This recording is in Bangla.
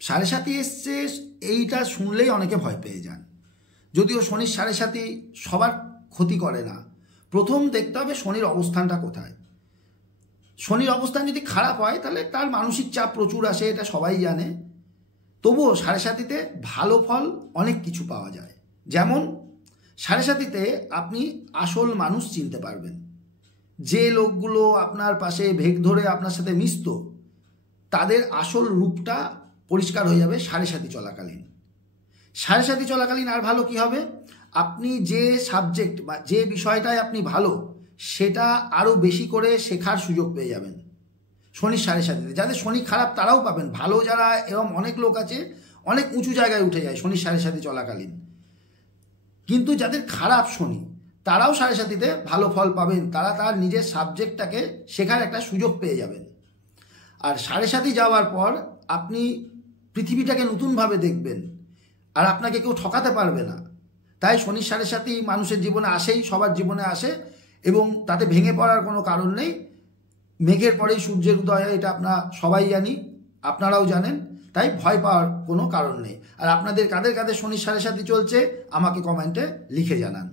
সাড়ে সাতি এসছে, এইটা শুনলেই অনেকে ভয় পেয়ে যান। যদিও শনির সাড়ে সাতি সবার ক্ষতি করে না। প্রথম দেখতে হবে শনির অবস্থানটা কোথায়। শনির অবস্থান যদি খারাপ হয় তাহলে তার মানসিক চাপ প্রচুর আসে, এটা সবাই জানে। তবুও সাড়ে সাতিতে ভালো ফল অনেক কিছু পাওয়া যায়। যেমন সাড়ে সাতিতে আপনি আসল মানুষ চিনতে পারবেন। যে লোকগুলো আপনার পাশে ভেগ ধরে আপনার সাথে মিশত, তাদের আসল রূপটা পরিষ্কার হয়ে যাবে সাড়ে সাতি চলাকালীন। সাড়ে সাতি চলাকালীন আর ভালো কি হবে, আপনি যে সাবজেক্ট বা যে বিষয়টায় আপনি ভালো, সেটা আরও বেশি করে শেখার সুযোগ পেয়ে যাবেন শনির সাড়ে সাতিতে। যাদের শনি খারাপ তারাও পাবেন, ভালো যারা এরকম অনেক লোক আছে অনেক উঁচু জায়গায় উঠে যায় শনির সাড়ে সাতি চলাকালীন। কিন্তু যাদের খারাপ শনি, তারাও সাড়ে সাতিতে ভালো ফল পাবেন, তারা তার নিজের সাবজেক্টটাকে শেখার একটা সুযোগ পেয়ে যাবেন। আর সাড়ে সাতি যাওয়ার পর আপনি পৃথিবীটাকে নতুনভাবে দেখবেন, আর আপনাকে কেউ ঠকাতে পারবে না। তাই শনির সাড়ে সাতি মানুষের জীবনে আসেই, সবার জীবনে আসে, এবং তাতে ভেঙে পড়ার কোনো কারণ নেই। মেঘের পরেই সূর্যের উদয় হয়, এটা আমরা সবাই জানি, আপনারাও জানেন। তাই ভয় পাওয়ার কোনো কারণ নেই। আর আপনাদের কাদের কাদের শনির সাড়ে সাতি চলছে আমাকে কমেন্টে লিখে জানান।